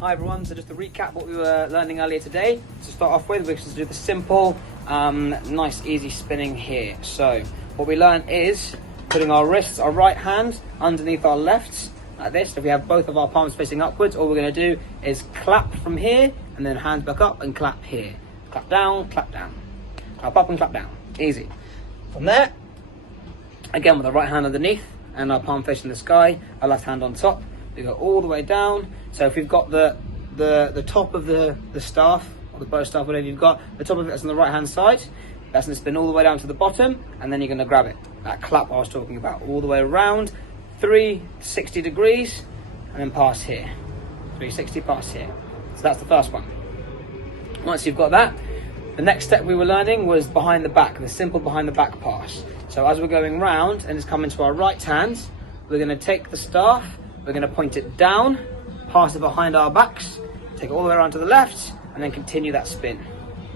Hi everyone, so just to recap what we were learning earlier today, to start off with, we're going to do the simple, nice easy spinning here. So what we learned is putting our wrists, our right hand underneath our lefts like this. If we have both of our palms facing upwards, all we're going to do is clap from here and then hands back up and clap here. Clap down, clap down. Clap up and clap down. Easy. From there, again with the right hand underneath and our palm facing the sky, our left hand on top. We go all the way down. So if we've got the top of the staff or the bow staff, whatever you've got, the top of it is on the right hand side. That's going to spin all the way down to the bottom, and then you're going to grab it. That clap I was talking about, all the way around, 360 degrees, and then pass here. 360, pass here. So that's the first one. Once you've got that, the next step we were learning was behind the back, the simple behind the back pass. So as we're going round and it's coming to our right hand, we're going to take the staff, we're going to point it down, pass it behind our backs, take it all the way around to the left, and then continue that spin.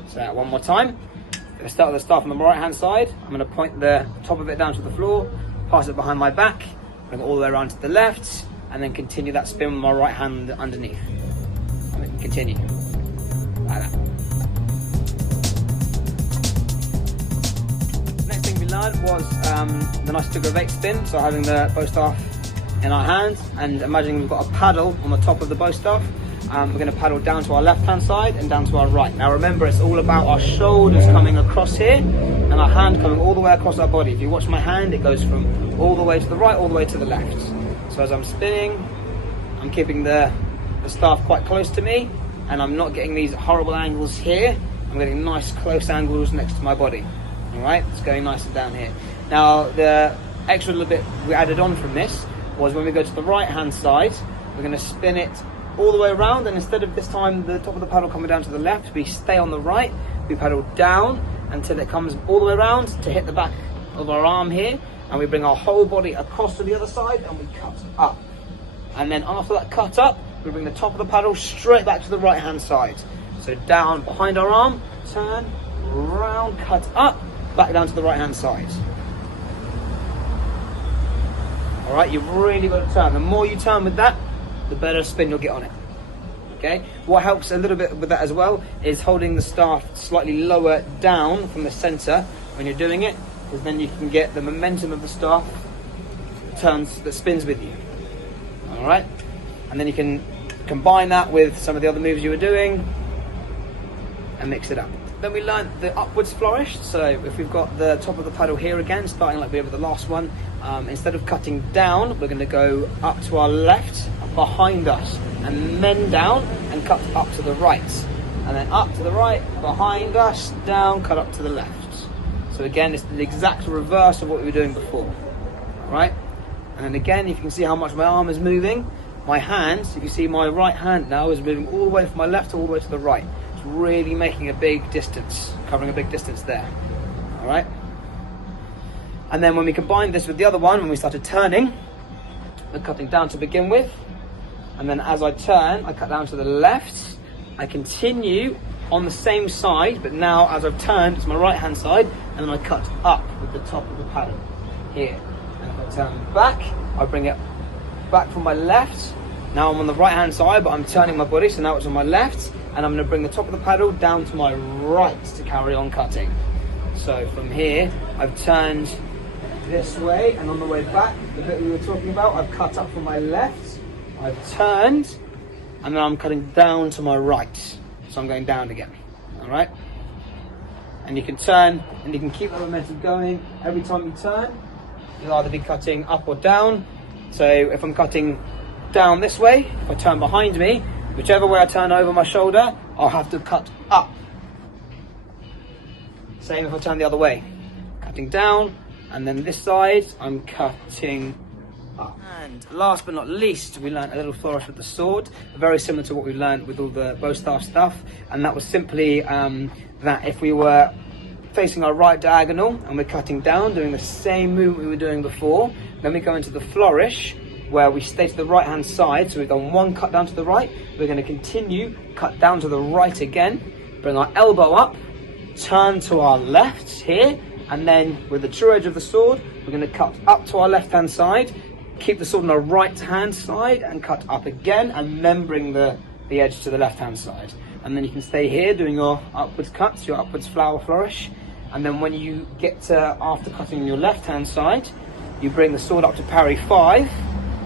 So that one more time. We're going to start with the staff on the right hand side. I'm going to point the top of it down to the floor, pass it behind my back, bring it all the way around to the left, and then continue that spin with my right hand underneath. And then continue. Like that. Next thing we learned was the nice figure of 8 spin. So having the bow staff in our hand and imagining we've got a paddle on the top of the bow staff. We're going to paddle down to our left hand side and down to our right. Now remember, it's all about our shoulders coming across here and our hand coming all the way across our body. If you watch my hand, it goes from all the way to the right, all the way to the left. So as I'm spinning, I'm keeping the staff quite close to me and I'm not getting these horrible angles here. I'm getting nice close angles next to my body. All right, it's going nice and down here. Now the extra little bit we added on from this was when we go to the right hand side, we're going to spin it all the way around, and instead of this time the top of the paddle coming down to the left, we stay on the right, we paddle down until it comes all the way around to hit the back of our arm here, and we bring our whole body across to the other side and we cut up. And then after that cut up, we bring the top of the paddle straight back to the right hand side. So down behind our arm, turn, round, cut up, back down to the right hand side. Alright, you've really got to turn. The more you turn with that, the better spin you'll get on it. Okay? What helps a little bit with that as well is holding the staff slightly lower down from the centre when you're doing it, because then you can get the momentum of the staff that spins with you. Alright? And then you can combine that with some of the other moves you were doing and mix it up. Then we learned the upwards flourish. So if we've got the top of the paddle here again, starting like we did with the last one, instead of cutting down, we're going to go up to our left, behind us, and then down and cut up to the right. And then up to the right, behind us, down, cut up to the left. So again, it's the exact reverse of what we were doing before. Right? And then again, if you can see how much my arm is moving, my hands, you can see my right hand now is moving all the way from my left all the way to the right. Really making a big distance, covering a big distance there. All right. And then when we combine this with the other one, when we started turning, we're cutting down to begin with, and then as I turn, I cut down to the left. I continue on the same side, but now as I've turned, it's my right hand side, and then I cut up with the top of the paddle here. And if I turn back, I bring it back from my left. Now I'm on the right hand side, but I'm turning my body, so now it's on my left. And I'm going to bring the top of the paddle down to my right to carry on cutting. So from here, I've turned this way, and on the way back, the bit we were talking about, I've cut up from my left, I've turned, and then I'm cutting down to my right. So I'm going down again, all right? And you can turn, and you can keep the momentum going. Every time you turn, you'll either be cutting up or down. So if I'm cutting down this way, if I turn behind me, whichever way I turn over my shoulder, I'll have to cut up. Same if I turn the other way. Cutting down, and then this side, I'm cutting up. And last but not least, we learned a little flourish with the sword, very similar to what we learned with all the bow staff stuff, and that was simply that if we were facing our right diagonal and we're cutting down, doing the same movement we were doing before, then we go into the flourish, where we stay to the right hand side. So we've done one cut down to the right, we're going to continue, cut down to the right again, bring our elbow up, turn to our left here, and then with the true edge of the sword, we're going to cut up to our left hand side, keep the sword on our right hand side and cut up again, and then bring the the edge to the left hand side. And then you can stay here doing your upwards cuts, your upwards flower flourish. And then when you get to, after cutting your left hand side, you bring the sword up to parry 5,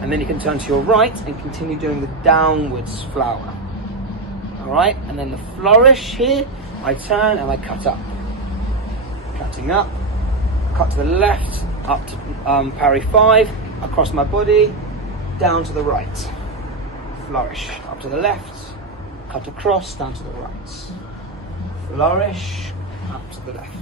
and then you can turn to your right and continue doing the downwards flower. All right, and then the flourish here, I turn and I cut up. Cutting up, cut to the left, up to parry 5, across my body, down to the right. Flourish, up to the left, cut across, down to the right. Flourish, up to the left.